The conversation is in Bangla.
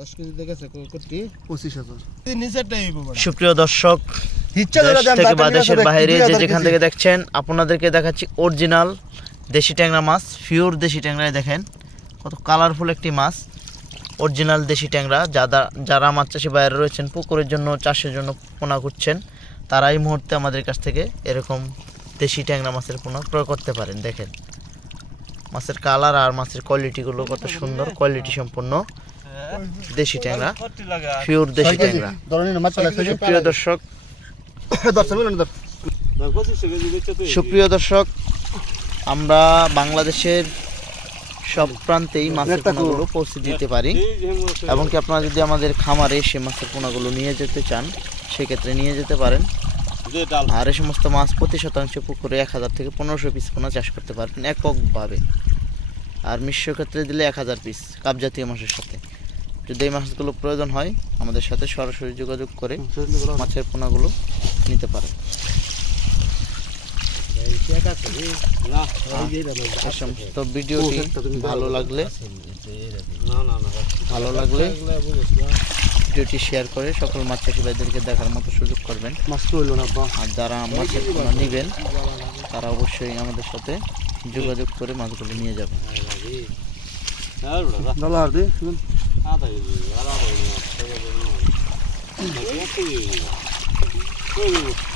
দশ কেজি দেখেছে কোটি পঁচিশ হাজার। নিচেরটাই সুপ্রিয় দর্শক ইচ্ছা দেশ থেকে বা দেশের বাইরে যে যেখান থেকে দেখছেন আপনাদেরকে দেখাচ্ছি অরিজিনাল দেশি ট্যাংরা মাছ পিওর দেশি ট্যাংরায় দেখেন। কত কালারফুল একটি মাছ অরিজিনাল দেশি ট্যাংরা। যারা যারা মাছ চাষি বাইরে রয়েছেন পুকুরের জন্য চাষের জন্য পোনা করছেন তারা এই মুহূর্তে আমাদের কাছ থেকে এরকম দেশি ট্যাংরা মাছের পোনা ক্রয় করতে পারেন দেখেন। মাছের কালার আর মাছের কোয়ালিটিগুলো কত সুন্দর কোয়ালিটি সম্পন্ন। দেশি ট্যাংরা পিওর দেশি ট্যাংরা। প্রিয় দর্শক। সুপ্রিয় দর্শক আমরা বাংলাদেশের সব প্রান্তেই মাছের পোনাগুলো পৌঁছে দিতে পারি। এবং কি আপনারা যদি আমাদের খামারে এসে মাছের পোনাগুলো নিয়ে যেতে চান সেক্ষেত্রে নিয়ে যেতে পারেন। আর এই সমস্ত মাছ প্রতি শতাংশ পুকুরে এক হাজার থেকে পনেরোশো পিস পোনা চাষ করতে পারবেন এককভাবে। আর মিশ্র ক্ষেত্রে দিলে এক হাজার পিস কাপ জাতীয় মাছের সাথে। যদি এই মাছগুলো প্রয়োজন হয় আমাদের সাথে সরাসরি যোগাযোগ করে মাছের পোনাগুলো নিতে পারে এই সমস্ত ভিডিওটি ভালো লাগলে ভালো লাগলে ভিডিওটি শেয়ার করে সকল মাছ চাষি ভাইদেরকে দেখার মতো সুযোগ করবেন আর যারা মাছের পোনা নেবেন তারা অবশ্যই আমাদের সাথে যোগাযোগ করে মাছগুলো নিয়ে যাবেন Thì 了，都 rất là 热